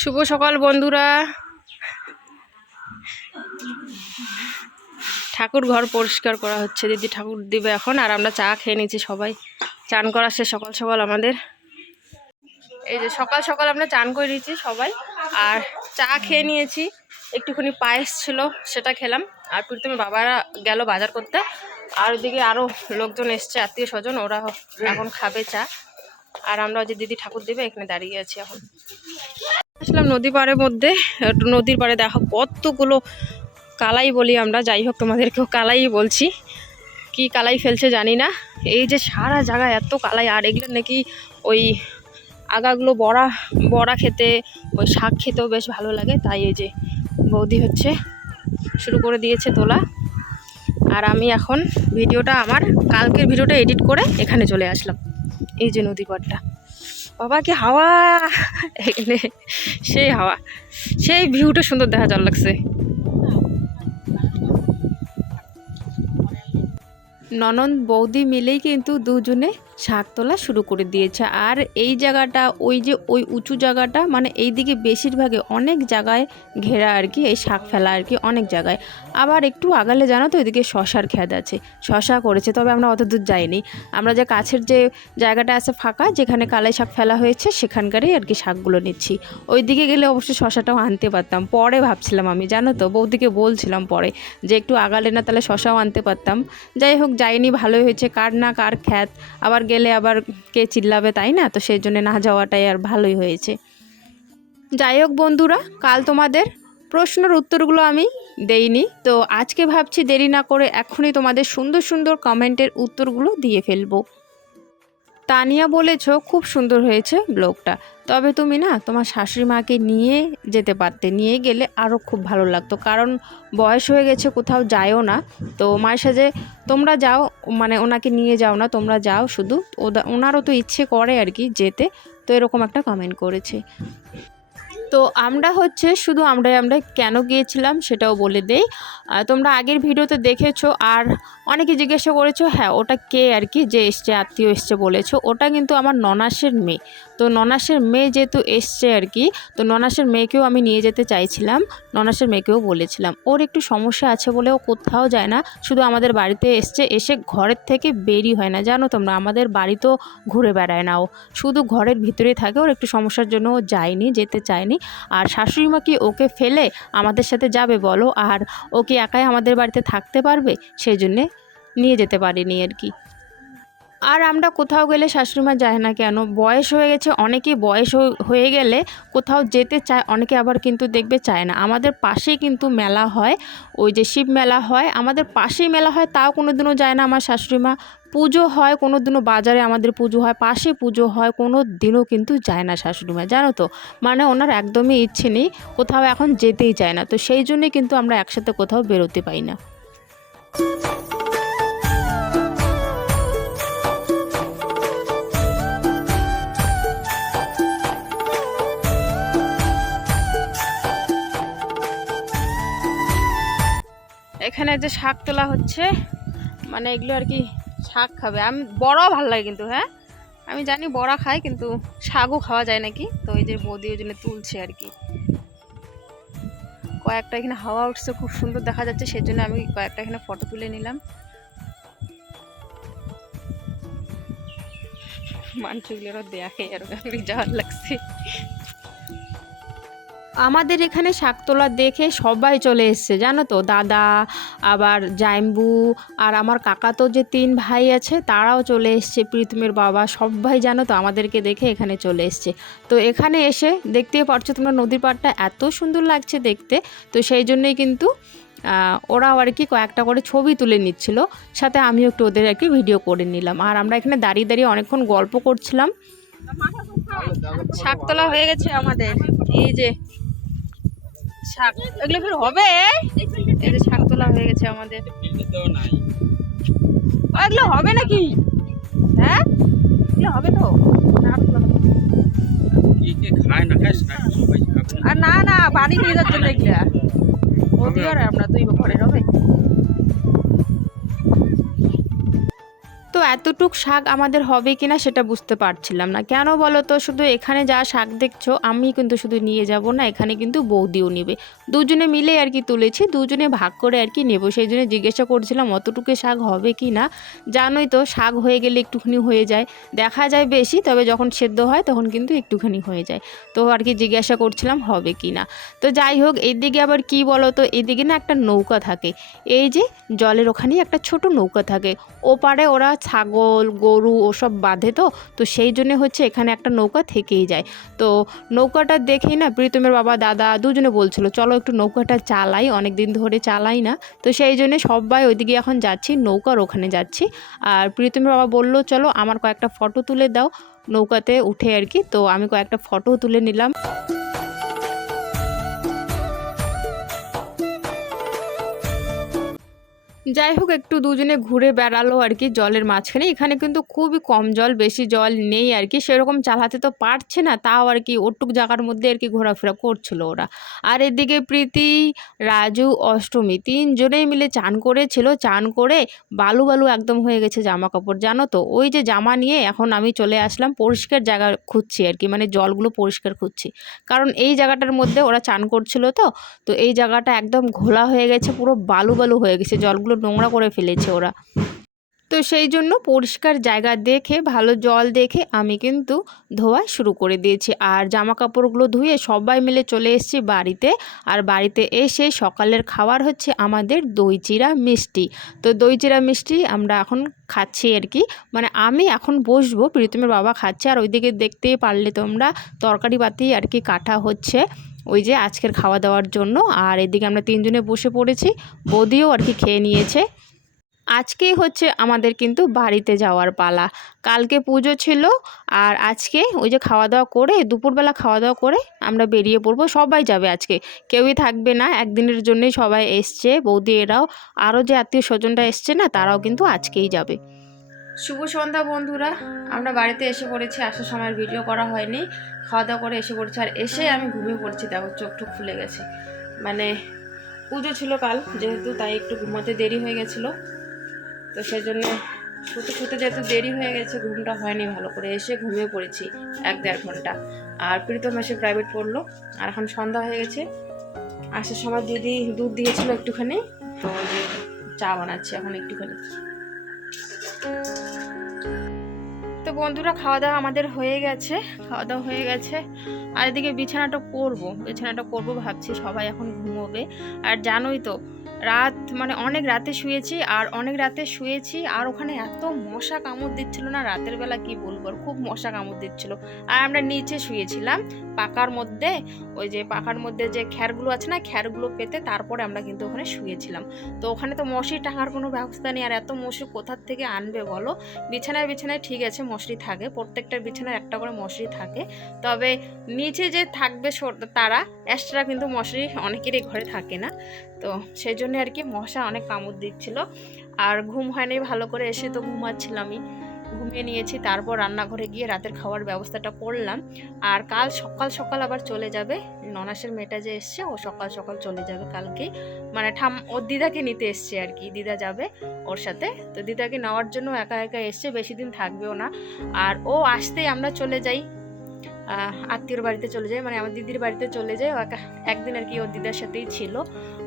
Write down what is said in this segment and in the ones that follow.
শুভ সকাল, বন্ধুরা। ঠাকুর ঘর পরিষ্কার করা হচ্ছে। দিদি ঠাকুর দিবে এখন, আর আমরা চা খেয়ে নিয়েছি সবাই। চান করা সে সকাল সকাল আমাদের। এই যে সকাল সকাল আমরা চান করে নিয়েছি সবাই, আর চা খেয়ে নিয়েছি। একটুখানি পায়েস ছিল, সেটা খেলাম। আর প্রীতমের বাবারা গেল বাজার করতে। আর ওদিকে আরও লোকজন এসছে, আত্মীয় স্বজন, ওরা এখন খাবে চা। আর আমরা যে দিদি ঠাকুর দেবে, এখানে দাঁড়িয়ে আছি এখন। আসলাম নদী পাড়ের মধ্যে। নদীর পাড়ে দেখো কতগুলো কালাই বলি আমরা। যাই হোক, তোমাদেরকেও কালাই বলছি। কি কালাই ফেলছে জানি না। এই যে সারা জায়গায় এত কালাই, আর এগুলো নাকি ওই আগাগুলো বড়া বড়া খেতে, ওই শাক খেতেও বেশ ভালো লাগে। তাই এই যে বৌদি হচ্ছে, শুরু করে দিয়েছে তোলা। আর আমি এখন ভিডিওটা, আমার কালকের ভিডিওটা এডিট করে এখানে চলে আসলাম। এই যে নদী পাড়টা। বাবা কি হাওয়া। এখানে সেই হাওয়া। সেই ভিউটা সুন্দর দেখা যাওয়ার লাগছে। ননদ বৌদি মিলেই কিন্তু দুজনে শাক তোলা শুরু করে দিয়েছে। আর এই জায়গাটা, ওই যে ওই উঁচু জায়গাটা মানে এই দিকে বেশিরভাগে অনেক জায়গায় ঘেরা আর কি, এই শাক ফেলা আর কি অনেক জায়গায়। আবার একটু আগালে জানো তো, এদিকে শশার খ্যাদ আছে। শশা করেছে, তবে আমরা অত দূর যাইনি। আমরা যে কাছের যে জায়গাটা আছে ফাঁকা, যেখানে কালাই শাক ফেলা হয়েছে, সেখানকারই আর কি শাকগুলো নিচ্ছি। ওই দিকে গেলে অবশ্যই শশাটাও আনতে পারতাম। পরে ভাবছিলাম আমি, জানো তো, বৌদিকে বলছিলাম পরে যে একটু আগালে না, তাহলে শশাও আনতে পারতাম। যাই হোক যাইনি ভালোই হয়েছে। কার না কার খ্যাত। আবার গেলে আবার কে চিল্লাবে, তাই না? তো সেই জন্য না যাওয়াটাই আর ভালোই হয়েছে। যাই হোক বন্ধুরা, কাল তোমাদের প্রশ্নের উত্তরগুলো আমি দেইনি। তো আজকে ভাবছি দেরি না করে এখনই তোমাদের সুন্দর সুন্দর কমেন্টের উত্তরগুলো দিয়ে ফেলব। তানিয়া বলেছ খুব সুন্দর হয়েছে ব্লগটা তবে তুমি না, তোমার শাশুড়ি মাকে নিয়ে যেতে পারতে। নিয়ে গেলে আরও খুব ভালো লাগতো। কারণ বয়স হয়ে গেছে, কোথাও যায়ও না। তো মায়ের সাথে তোমরা যাও মানে ওনাকে নিয়ে যাও না, তোমরা যাও শুধু। ওনারও তো ইচ্ছে করে আর কি যেতে। তো এরকম একটা কমেন্ট করেছে। তো আমরা হচ্ছে শুধু আমরাই, আমরা কেন গিয়েছিলাম সেটাও বলে দেই। তোমরা আগের ভিডিওতে দেখেছ আর অনেকে জিজ্ঞাসা করেছ হ্যাঁ ওটা কে আর কি যে এসছে, আত্মীয় এসছে বলেছ, ওটা কিন্তু আমার ননাসের মেয়ে। তো ননাসের মেয়ে যেহেতু এসছে আর কি, তো ননাসের মেয়েকেও আমি নিয়ে যেতে চাইছিলাম। ননাসের মেয়েকেও বলেছিলাম, ওর একটু সমস্যা আছে বলে ও কোথাও যায় না, শুধু আমাদের বাড়িতে এসছে, এসে ঘরের থেকে বেরি হয় না। জানো তোমরা, আমাদের বাড়িতেও ঘুরে বেড়ায় না ও শুধু ঘরের ভিতরেই থাকে, ওর একটু সমস্যার জন্য ও যায়নি, যেতে চায়নি। আর শাশুড়ি মা কি ওকে ফেলে আমাদের সাথে যাবে বলো? আর ও কি একাই আমাদের বাড়িতে থাকতে পারবে? সেই জন্যে নিয়ে যেতে পারিনি আর কি। আর আমরা কোথাও গেলে শাশুড়ি মা যায় না কেন? বয়স হয়ে গেছে, অনেকেই বয়স হয়ে- গেলে কোথাও যেতে চায়, অনেকে আবার কিন্তু দেখবে চায় না। আমাদের পাশেই কিন্তু মেলা হয়, ওই যে শিব মেলা হয়, আমাদের পাশেই মেলা হয়, তাও কোনো দিনও যায় না আমার শাশুড়ি মা পুজো হয় কোনো দিনও বাজারে আমাদের পুজো হয়, পাশে পুজো হয় কোনো দিনও কিন্তু যায় না শাশুড়ি মা জানো তো? মানে ওনার একদমই ইচ্ছে নেই, কোথাও এখন যেতেই চায় না। তো সেই জন্যই কিন্তু আমরা একসাথে কোথাও বেরোতে পাই না। এখানে যে শাক তোলা হচ্ছে মানে এগুলো আর কি শাক খাবে। আমি বড়াও ভালো লাগে কিন্তু হ্যাঁ? আমি জানি বড়া খাই কিন্তু শাকও খাওয়া যায় নাকি? তো এই যে বৌদি ওই জন্য তুলছে আর কি। কয়েকটা এখানে হাওয়া উঠছে, খুব সুন্দর দেখা যাচ্ছে সেই জন্য আমি কয়েকটা এখানে ফটো তুলে নিলাম। মানুষগুলোরও দেখে আর যাওয়ার লাগছে। আমাদের এখানে শাক তোলা দেখে সবাই চলে এসছে, জানো তো? দাদা, আবার জাইম্বু আর আমার কাকা তো যে তিন ভাই আছে, তারাও চলে এসছে, প্রীতমের বাবা, সবাই জানো তো আমাদেরকে দেখে এখানে চলে এসছে। তো এখানে এসে দেখতেই পারছ তোমরা নদীর পাড়টা, এত সুন্দর লাগছে দেখতে। তো সেই জন্যই কিন্তু ওরাও আর কি কয়েকটা করে ছবি তুলে নিচ্ছিল, সাথে আমিও একটু ওদের আর কি ভিডিও করে নিলাম। আর আমরা এখানে দাঁড়িয়ে দাঁড়িয়ে অনেকক্ষণ গল্প করছিলাম। শাক তোলা হয়ে গেছে আমাদের, এই যে। শাক। এগুলো ফের হবে? এই যে শাক তোলা হয়ে গেছে আমাদের। এগুলো হবে নাকি? হ্যাঁ? এগুলো হবে তো? আর না না বাড়ি নিয়ে যাচ্ছে এগুলা ওদি আর আমরা দুই ঘরের, হবে? তো এতটুক শাক আমাদের হবে কিনা সেটা বুঝতে পারছিলাম না। কেন বলো তো শুধু এখানে যা শাক দেখছ, আমি কিন্তু শুধু নিয়ে যাব না, এখানে কিন্তু বৌদিও নেবে। দুজনে মিলে আর কি তুলেছি, দুজনে ভাগ করে আর কি নেব। সেই জন্য জিজ্ঞাসা করছিলাম, অতটুকু শাক হবে কি না জানোই তো, শাক হয়ে গেলে একটুখানি হয়ে যায়। দেখা যায় বেশি, তবে যখন সেদ্ধ হয় তখন কিন্তু একটুখানি হয়ে যায়। তো আর কি জিজ্ঞাসা করছিলাম, হবে কি না তো যাই হোক, এদিকে আবার কি বলো তো এদিকে না একটা নৌকা থাকে। এই যে, জলের ওখানেই একটা ছোট নৌকা থাকে। ওপারে ওরা ছাগল, গরু ওসব বাঁধে তো তো সেই জন্য হচ্ছে এখানে একটা নৌকা থেকেই যায়। তো নৌকাটা দেখেই না প্রীতমের বাবা, দাদা দুজনে বলছিল, চলো একটু নৌকাটা চালাই অনেক দিন ধরে চালাই না। তো সেই জন্য সবাই ওইদিকে এখন যাচ্ছি, নৌকার ওখানে যাচ্ছি। আর প্রীতমের বাবা বলল, চলো আমার কয়েকটা ফটো তুলে দাও নৌকাতে উঠে আর কি। তো আমি কয়েকটা ফটো তুলে নিলাম। যাই হোক, একটু দুজনে ঘুরে বেড়ালো আর কি জলের মাঝখানে। এখানে কিন্তু খুবই কম জল, বেশি জল নেই আর কি। সেরকম চালাতে তো পারছে না, তাও আর কি ওটুক জায়গার মধ্যে আর কি ঘোরাফেরা করছিল ওরা। আর এদিকে প্রীতি, রাজু, অষ্টমী তিনজনেই মিলে চান করেছিল। চান করে বালু বালু একদম হয়ে গেছে জামা কাপড় জানো তো? ওই যে জামা নিয়ে এখন আমি চলে আসলাম, পরিষ্কার জায়গা খুঁজছি আর কি মানে জলগুলো পরিষ্কার খুঁজছি। কারণ এই জায়গাটার মধ্যে ওরা চান করছিল তো তো এই জায়গাটা একদম ঘোলা হয়ে গেছে, পুরো বালু বালু হয়ে গেছে জলগুলো। নোংরা করে ফেলেছে ওরা। তো সেই জন্য পরিষ্কার জায়গা দেখে, ভালো জল দেখে আমি কিন্তু ধোয়া শুরু করে দিয়েছি। আর জামা কাপড়গুলো ধুয়ে সবাই মিলে চলে এসেছি বাড়িতে। আর বাড়িতে এসে সকালের খাবার হচ্ছে আমাদের দই চিরা মিষ্টি। তো দই চিরা মিষ্টি আমরা এখন খাচ্ছি আর কি। মানে আমি এখন বসবো, প্রীতমের বাবা খাচ্ছে। আর ওইদিকে দেখতেই পারলে তোমরা তরকারি পাতি আর কি কাটা হচ্ছে। ওই যে আজকের খাওয়া দাওয়ার জন্য। আর এদিকে আমরা তিনজনে বসে পড়েছি। বৌদিও আর কি খেয়ে নিয়েছে। আজকেই হচ্ছে আমাদের কিন্তু বাড়িতে যাওয়ার পালা। কালকে পুজো ছিল আর আজকে ওই যে খাওয়া দাওয়া করে, দুপুরবেলা খাওয়া দাওয়া করে আমরা বেরিয়ে পড়ব। সবাই যাবে আজকে। কেউই থাকবে না। একদিনের জন্যই সবাই এসছে। বৌদি এরাও। আরও যে আত্মীয় স্বজনরা এসছে না, তারাও কিন্তু আজকেই যাবে। শুভ সন্ধ্যা বন্ধুরা। আমরা বাড়িতে এসে পড়েছি, আসার সময় ভিডিও করা হয়নি। খাওয়া দাওয়া করে এসে পড়েছি, আর এসে আমি ঘুমিয়ে পড়ছি, দেখো চোখ টোক ফুলে গেছে। মানে পুজো ছিল কাল, যেহেতু তাই একটু ঘুমাতে দেরি হয়ে গেছিল। তো সেই জন্য শুতে শুতে যেহেতু দেরি হয়ে গেছে, ঘুমটা হয়নি ভালো করে, এসে ঘুমিয়ে পড়েছি এক দেড় ঘণ্টা। আর প্রীতম এসে প্রাইভেট পড়ল, আর এখন সন্ধ্যা হয়ে গেছে। আসার সময় দিদি দুধ দিয়েছিল একটুখানি, তো চা বানাচ্ছি এখন একটুখানি। তো বন্ধুরা খাওয়া দাওয়া আমাদের হয়ে গেছে খাওয়া দাওয়া হয়ে গেছে। আর এদিকে বিছানাটা করব বিছানাটা করব ভাবছি সবাই এখন ঘুমোবে। আর জানোই তো, রাত মানে অনেক রাতে শুয়েছি, আর অনেক রাতে শুয়েছি, আর ওখানে এত মশা কামড় দিচ্ছিল না রাতের বেলা, কি বলব? আর খুব মশা কামড় দিচ্ছিল। আর আমরা নিচে শুয়েছিলাম পাকার মধ্যে, ওই যে পাকার মধ্যে যে খ্যারগুলো আছে না, খ্যারগুলো পেতে তারপরে আমরা কিন্তু ওখানে শুয়েছিলাম। তো ওখানে তো মশি টাঙার কোনো ব্যবস্থা নেই, আর এত মশি কোথার থেকে আনবে বলো? বিছানায় বিছানায় ঠিক আছে মশারি থাকে, প্রত্যেকটা বিছানায় একটা করে মশারি থাকে। তবে নিচে যে থাকবে তারা এক্সট্রা কিন্তু মশারি অনেকেরই ঘরে থাকে না। তো সেই জন্য আর কি মশা অনেক কামড় দিচ্ছিল। আর ঘুম হয়নি ভালো করে, এসে তো ঘুমাচ্ছিলামই। ঘুমিয়ে নিয়েছি, তারপর রান্নাঘরে গিয়ে রাতের খাওয়ার ব্যবস্থাটা করলাম। আর কাল সকাল সকাল আবার চলে যাবে। ননাসের মেয়েটা যে এসছে, ও সকাল সকাল চলে যাবে কালকে। মানে ঠাম ওর দিদাকে নিতে এসছে আর কি, দিদা যাবে ওর সাথে। তো দিদাকে নেওয়ার জন্য একা একা এসছে, বেশি দিন থাকবেও না। আর ও আসতেই আমরা চলে যাই আত্মীয়র বাড়িতে চলে যায় মানে আমার দিদির বাড়িতে চলে যায়। একদিন আর কি ওর দিদার সাথেই ছিল।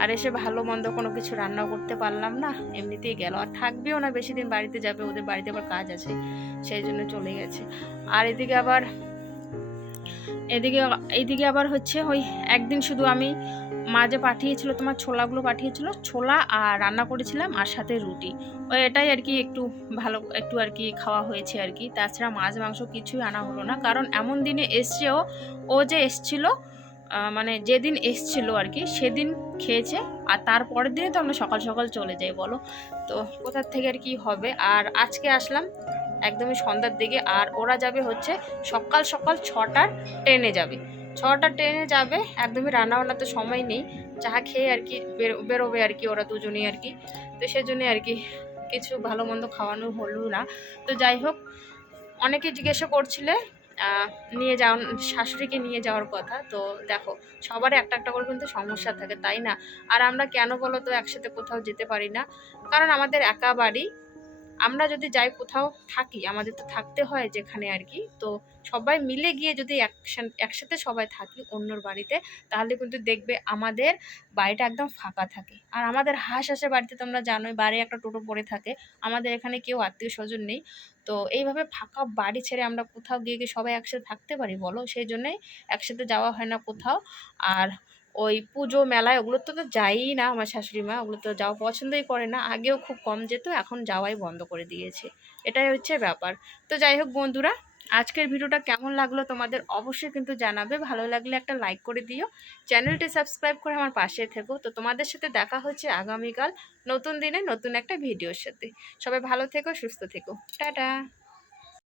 আর এসে ভালো মন্দ কোনো কিছু রান্না করতে পারলাম না, এমনিতেই গেল। আর থাকবেও না, বেশি দিন বাড়িতে যাবে, ওদের বাড়িতে আবার কাজ আছে, সেই জন্য চলে গেছে। আর এদিকে আবার এদিকে এইদিকে আবার হচ্ছে ওই একদিন শুধু আমি মাঝে পাঠিয়েছিল, তোমার ছোলাগুলো পাঠিয়েছিল, ছোলা আর রান্না করেছিলাম আর সাথে রুটি। ওই এটাই আর কি একটু ভালো, একটু আর কি খাওয়া হয়েছে আর কি। তাছাড়া মাছ, মাংস কিছুই আনা হলো না। কারণ এমন দিনে এসছেও ও যে এসছিল মানে যেদিন এসছিল আর কি, সেদিন খেয়েছে আর তারপরের দিনে তো আমরা সকাল সকাল চলে যাই, বলো? তো কোথার থেকে আর কি হবে? আর আজকে আসলাম একদমই সন্ধ্যার দিকে। আর ওরা যাবে হচ্ছে সকাল সকাল ছটার ট্রেনে যাবে। ছটার ট্রেনে যাবে, একদমই রান্না বান্নার তো সময় নেই। চা খেয়ে আর কি বেরো- বেরোবে আর কি ওরা দুজনেই আর কি। তো সেজন্য আর কি কিছু ভালো মন্দ খাওয়ানো হলো না। তো যাই হোক, অনেকে জিজ্ঞাসা করছিলে নিয়ে যাওয়ার শাশুড়িকে নিয়ে যাওয়ার কথা। তো দেখো সবার একটা একটা করে কিন্তু সমস্যা থাকে, তাই না? আর আমরা কেন বলো তো একসাথে কোথাও যেতে পারি না? কারণ আমাদের একা বাড়ি আমরা যদি যাই কোথাও থাকি, আমাদের তো থাকতে হয় যেখানে আর কি, তো সবাই মিলে গিয়ে যদি একসাথে একসাথে সবাই থাকি অন্যর বাড়িতে, তাহলে কিন্তু দেখবে আমাদের বাড়িটা একদম ফাঁকা থাকে। আর আমাদের হাঁস আসে বাড়িতে, তোমরা জানোই, বাড়ি একটা টোটো পড়ে থাকে, আমাদের এখানে কেউ আত্মীয় স্বজন নেই, তো এইভাবে ফাঁকা বাড়ি ছেড়ে আমরা কোথাও গিয়ে গিয়ে সবাই একসাথে থাকতে পারি বলো? সেই জন্যই একসাথে যাওয়া হয় না কোথাও। আর ওই পুজো মেলায় ওগুলো তো তো যাইই না আমার শাশুড়ি মা, ওগুলো তো যাওয়া পছন্দই করে না। আগেও খুব কম যেত, এখন যাওয়াই বন্ধ করে দিয়েছে। এটাই হচ্ছে ব্যাপার। তো যাই হোক বন্ধুরা, আজকের ভিডিওটা কেমন লাগল তোমাদের অবশ্যই কিন্তু জানাবে। ভালো লাগলে একটা লাইক করে দিও। চ্যানেলটি সাবস্ক্রাইব করে আমার পাশে থেকো। তো তোমাদের সাথে দেখা হচ্ছে আগামীকাল নতুন দিনে নতুন একটা ভিডিওর সাথে। সবাই ভালো থেকো, সুস্থ থেকো। টাটা!